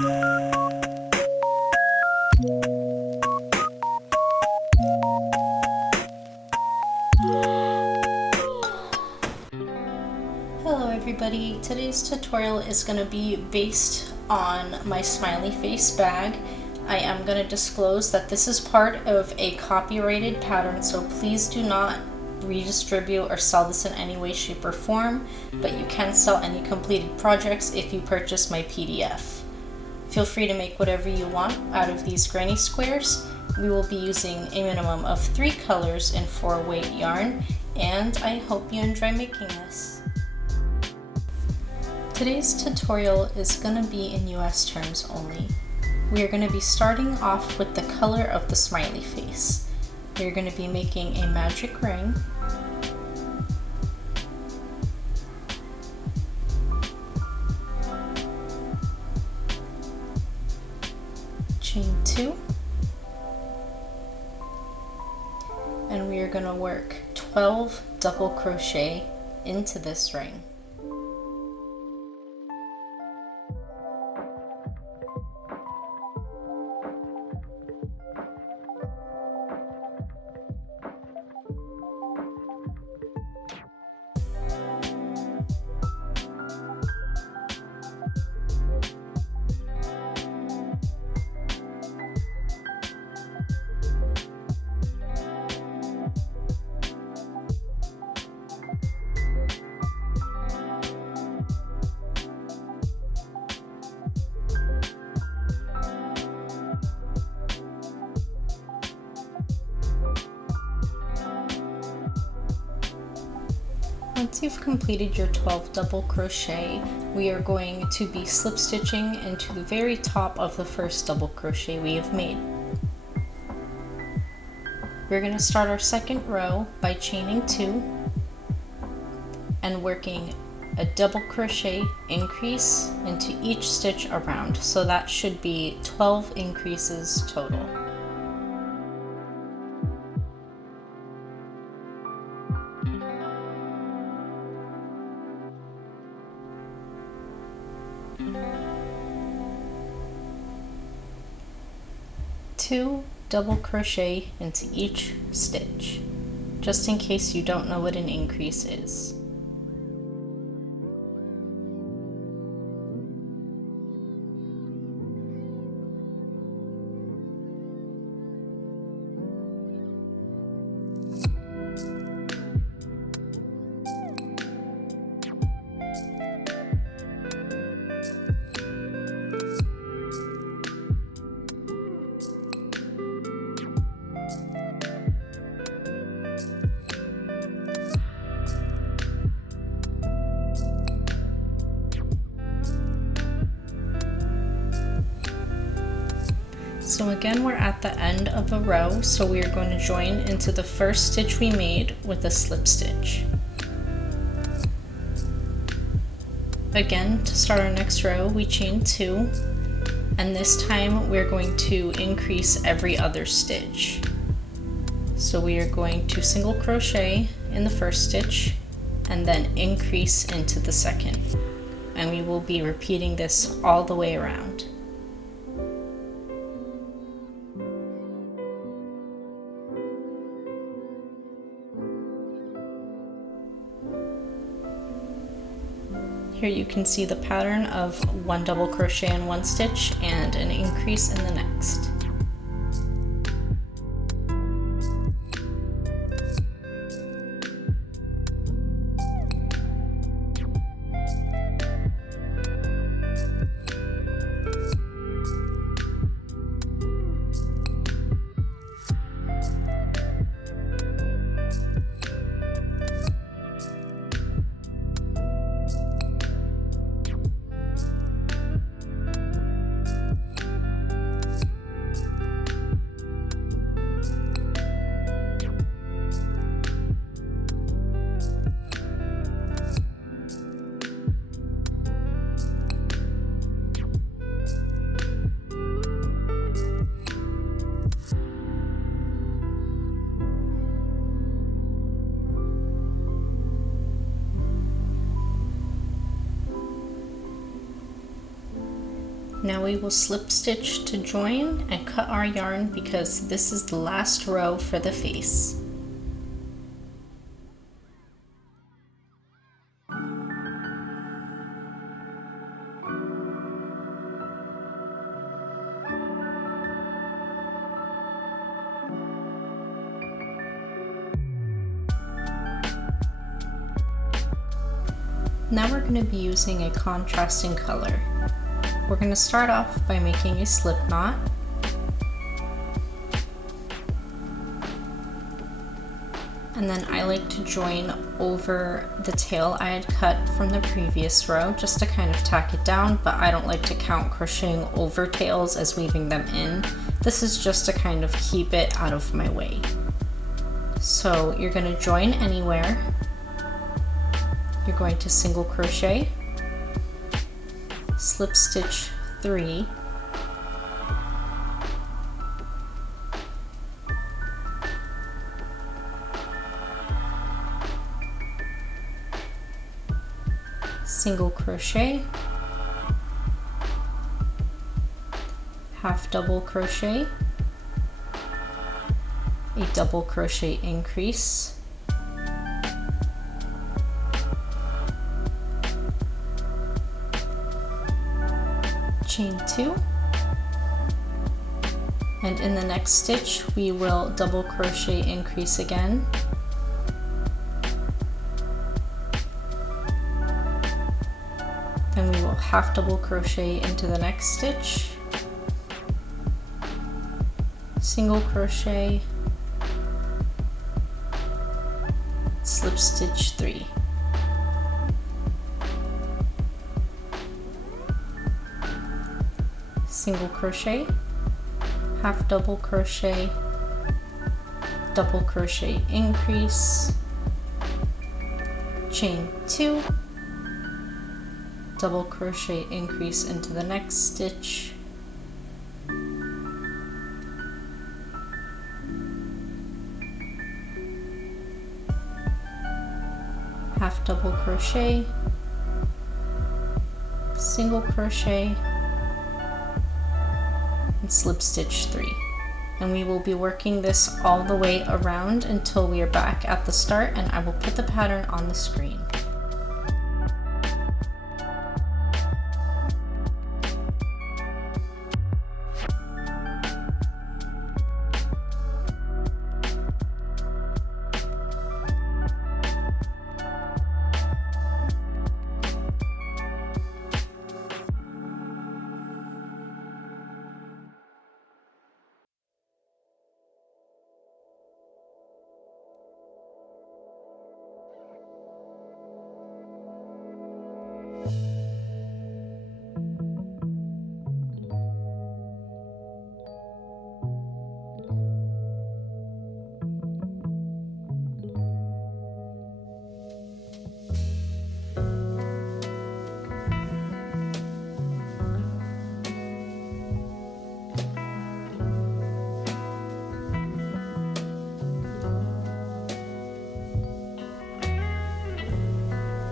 Hello everybody, today's tutorial is going to be based on my smiley face bag. I am going to disclose that this is part of a copyrighted pattern, so please do not redistribute or sell this in any way, shape, or form, but you can sell any completed projects if you purchase my PDF. Feel free to make whatever you want out of these granny squares. We will be using a minimum of 3 colors in 4-weight yarn, and I hope you enjoy making this. Today's tutorial is going to be in US terms only. We are going to be starting off with the color of the smiley face. We are going to be making a magic ring. Chain 2. And we are going to work 12 double crochet into this ring. Once you've completed your 12 double crochet, we are going to be slip stitching into the very top of the first double crochet we have made. We're going to start our second row by chaining 2 and working a double crochet increase into each stitch around, so that should be 12 increases total. Two double crochet into each stitch, just in case you don't know what an increase is. So again, we're at the end of a row, so we are going to join into the first stitch we made with a slip stitch. Again, to start our next row, we chain 2, and this time we're going to increase every other stitch. So we are going to single crochet in the first stitch and then increase into the second. And we will be repeating this all the way around. Here you can see the pattern of 1 double crochet in one stitch and an increase in the next. Now we will slip stitch to join and cut our yarn because this is the last row for the face. Now we're going to be using a contrasting color. We're going to start off by making a slip knot. And then I like to join over the tail I had cut from the previous row just to kind of tack it down, but I don't like to count crocheting over tails as weaving them in. This is just to kind of keep it out of my way. So you're going to join anywhere. You're going to single crochet, slip stitch 3, single crochet, half double crochet, a double crochet increase, chain 2, and in the next stitch we will double crochet increase again, then we will half double crochet into the next stitch, single crochet, slip stitch 3. Single crochet, half double crochet, double crochet increase, chain 2, double crochet increase into the next stitch, half double crochet, single crochet, and slip stitch 3. And we will be working this all the way around until we are back at the start, and I will put the pattern on the screen.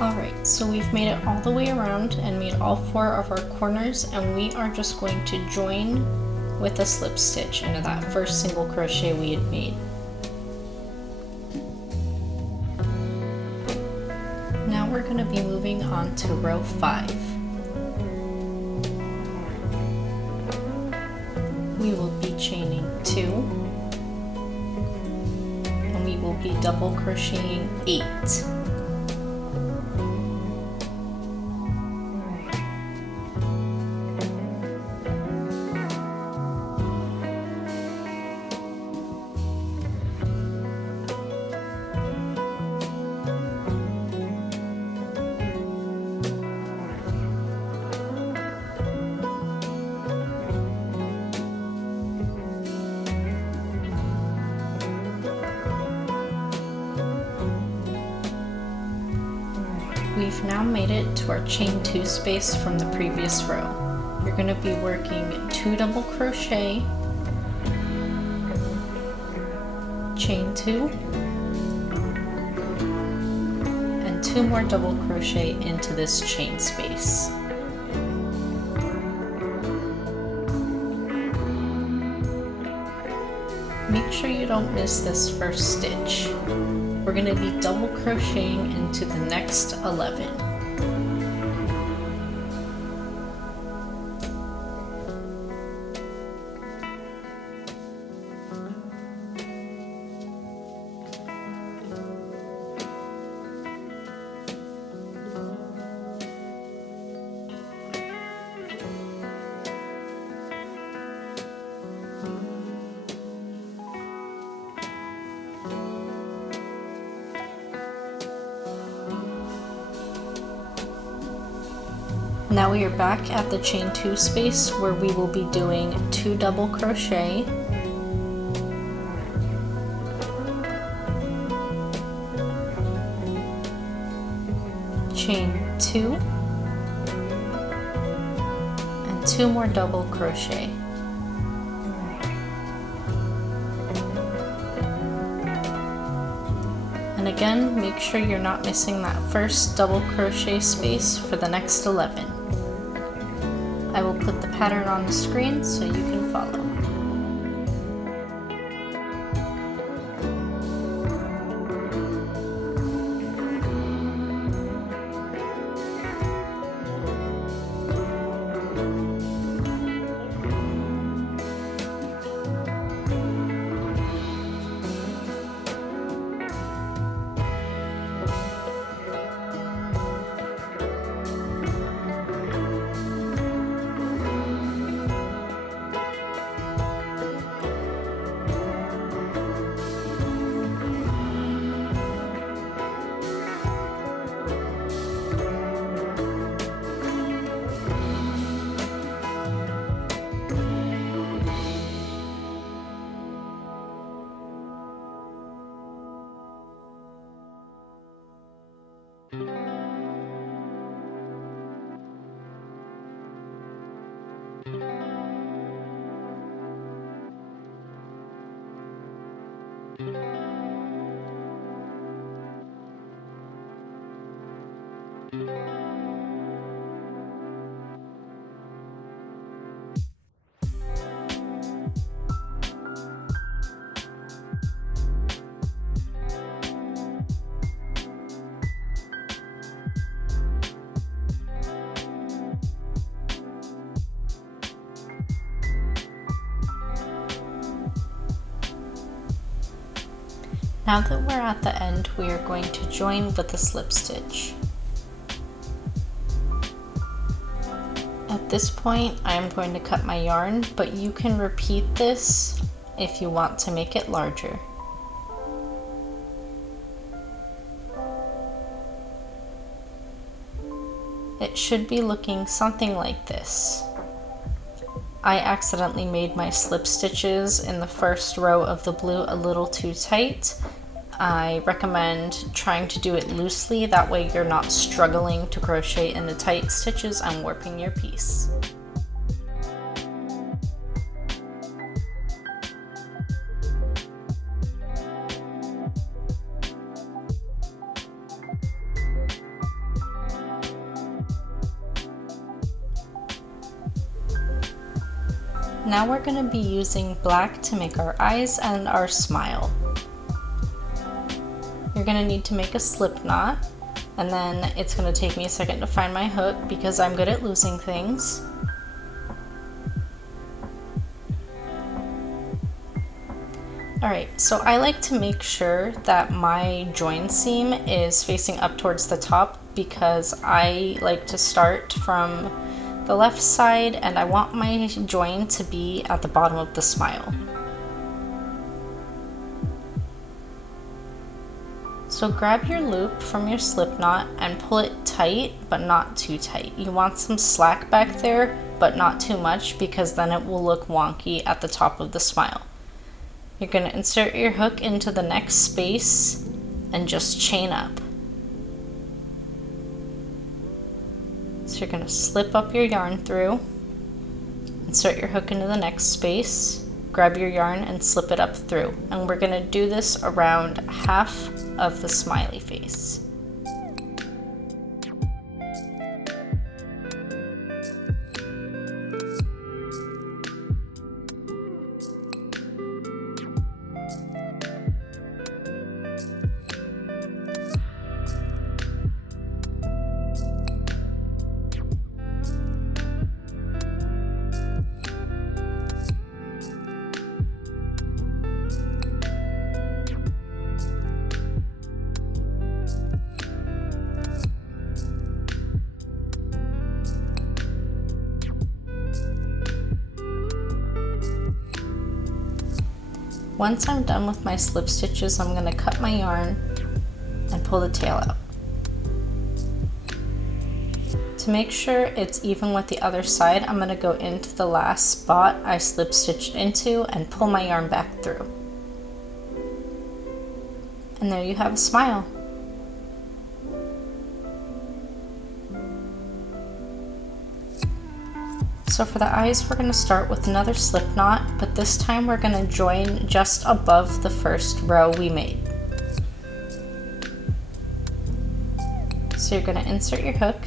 Alright, so we've made it all the way around and made all 4 of our corners, and we are just going to join with a slip stitch into that first single crochet we had made. Now we're going to be moving on to row 5. We will be chaining 2, and we will be double crocheting 8. We've now made it to our chain 2 space from the previous row. You're going to be working 2 double crochet, chain 2, and 2 more double crochet into this chain space. Make sure you don't miss this first stitch. We're going to be double crocheting into the next 11. Now we are back at the chain 2 space where we will be doing 2 double crochet, chain 2, and 2 more double crochet. And again, make sure you're not missing that first double crochet space for the next 11. I will put the pattern on the screen so you can follow. Now that we're at the end, we are going to join with a slip stitch. At this point, I am going to cut my yarn, but you can repeat this if you want to make it larger. It should be looking something like this. I accidentally made my slip stitches in the first row of the blue a little too tight. I recommend trying to do it loosely, that way you're not struggling to crochet in the tight stitches and warping your piece. Now we're going to be using black to make our eyes and our smile. You're going to need to make a slip knot, and then it's going to take me a second to find my hook because I'm good at losing things. Alright, so I like to make sure that my join seam is facing up towards the top because I like to start from the left side and I want my join to be at the bottom of the smile. So grab your loop from your slip knot and pull it tight, but not too tight. You want some slack back there, but not too much because then it will look wonky at the top of the smile. You're going to insert your hook into the next space and just chain up. So you're going to slip up your yarn through, insert your hook into the next space, grab your yarn and slip it up through. And we're going to do this around half of the smiley face. Once I'm done with my slip stitches, I'm going to cut my yarn and pull the tail out. To make sure it's even with the other side, I'm going to go into the last spot I slip stitched into and pull my yarn back through. And there you have a smile. So for the eyes, we're going to start with another slip knot, but this time we're going to join just above the first row we made. So you're going to insert your hook,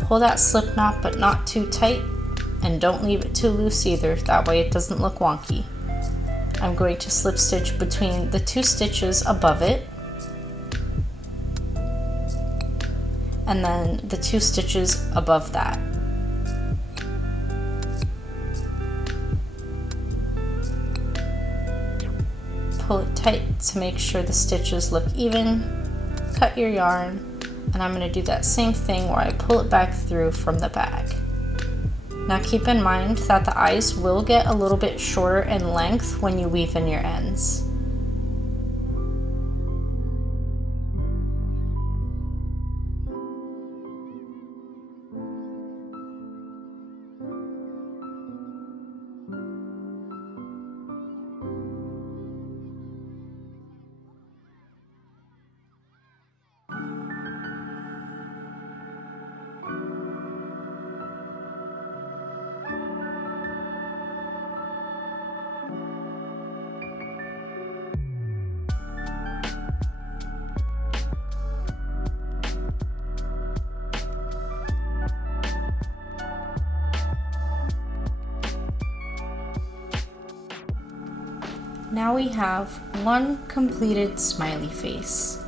pull that slip knot but not too tight, and don't leave it too loose either, that way it doesn't look wonky. I'm going to slip stitch between the 2 stitches above it, and then the 2 stitches above that. Pull it tight to make sure the stitches look even, cut your yarn, and I'm going to do that same thing where I pull it back through from the bag. Now keep in mind that the eyes will get a little bit shorter in length when you weave in your ends. Now we have one completed smiley face.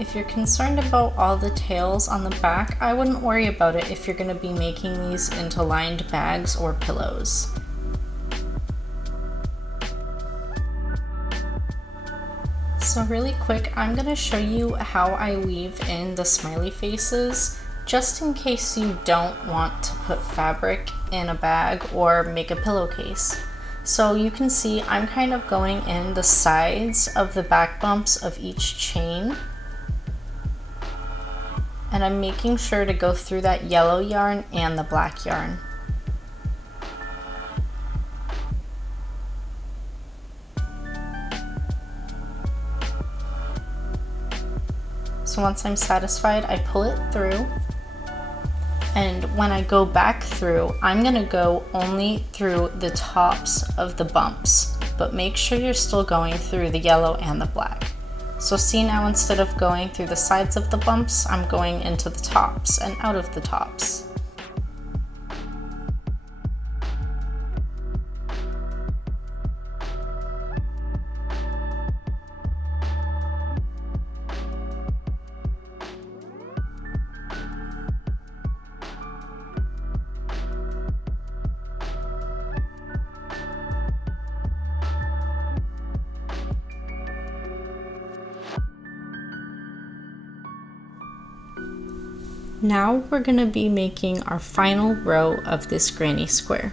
If you're concerned about all the tails on the back, I wouldn't worry about it if you're going to be making these into lined bags or pillows. So really quick, I'm going to show you how I weave in the smiley faces, just in case you don't want to put fabric in a bag or make a pillowcase. So you can see I'm kind of going in the sides of the back bumps of each chain, and I'm making sure to go through that yellow yarn and the black yarn. So once I'm satisfied, I pull it through. And when I go back through, I'm gonna go only through the tops of the bumps, but make sure you're still going through the yellow and the black. So see now, instead of going through the sides of the bumps, I'm going into the tops and out of the tops. Now we're going to be making our final row of this granny square.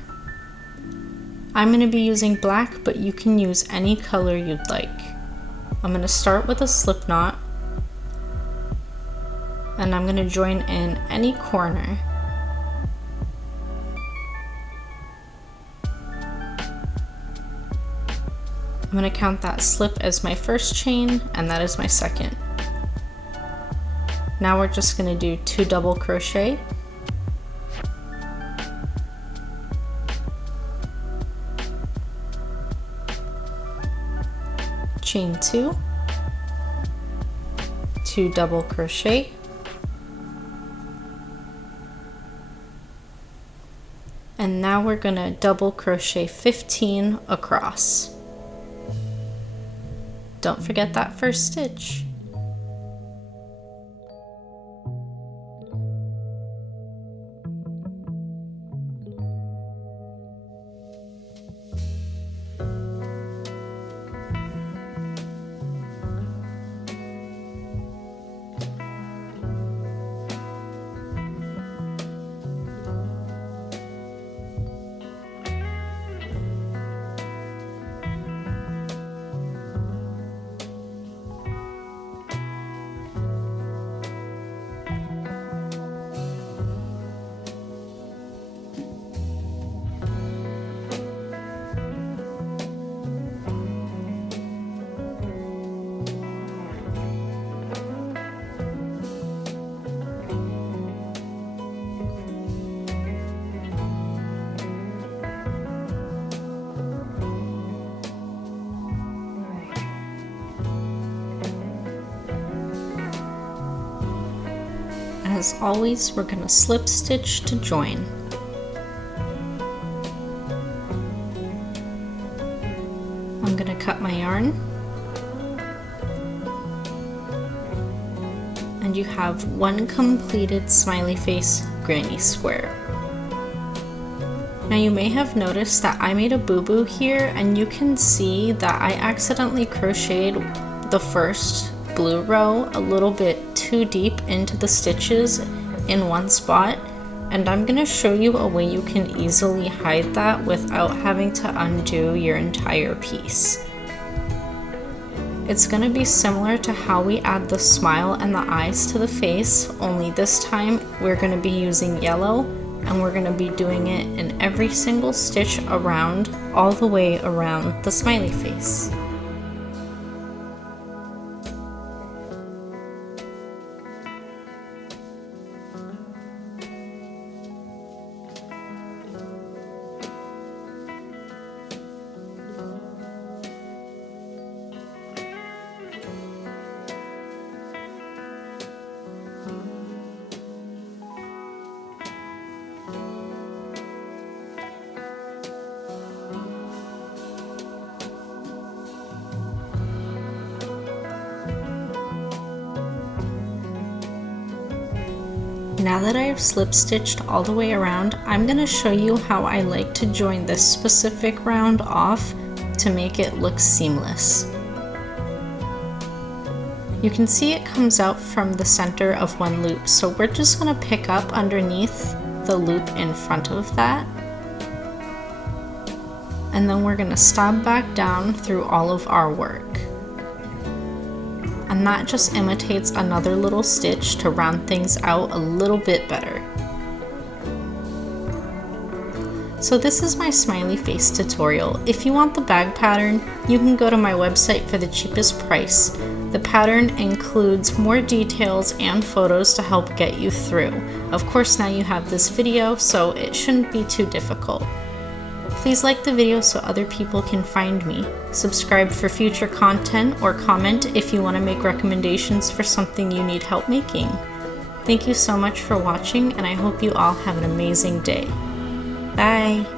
I'm going to be using black, but you can use any color you'd like. I'm going to start with a slip knot, and I'm going to join in any corner. I'm going to count that slip as my first chain, and that is my second. Now we're just going to do 2 double crochet, chain 2, 2 double crochet, and now we're going to double crochet 15 across. Don't forget that first stitch. as always, we're going to slip stitch to join. I'm going to cut my yarn, and you have one completed smiley face granny square. Now you may have noticed that I made a boo-boo here, and you can see that I accidentally crocheted the first blue row a little bit too deep into the stitches in one spot, and I'm going to show you a way you can easily hide that without having to undo your entire piece. It's going to be similar to how we add the smile and the eyes to the face, only this time we're going to be using yellow, and we're going to be doing it in every single stitch around, all the way around the smiley face. Now that I have slip stitched all the way around, I'm going to show you how I like to join this specific round off to make it look seamless. You can see it comes out from the center of one loop, so we're just going to pick up underneath the loop in front of that, and then we're going to stab back down through all of our work. And that just imitates another little stitch to round things out a little bit better. So this is my smiley face tutorial. If you want the bag pattern, you can go to my website for the cheapest price. The pattern includes more details and photos to help get you through. Of course, now you have this video, so it shouldn't be too difficult. Please like the video so other people can find me. Subscribe for future content, or comment if you want to make recommendations for something you need help making. Thank you so much for watching, and I hope you all have an amazing day. Bye!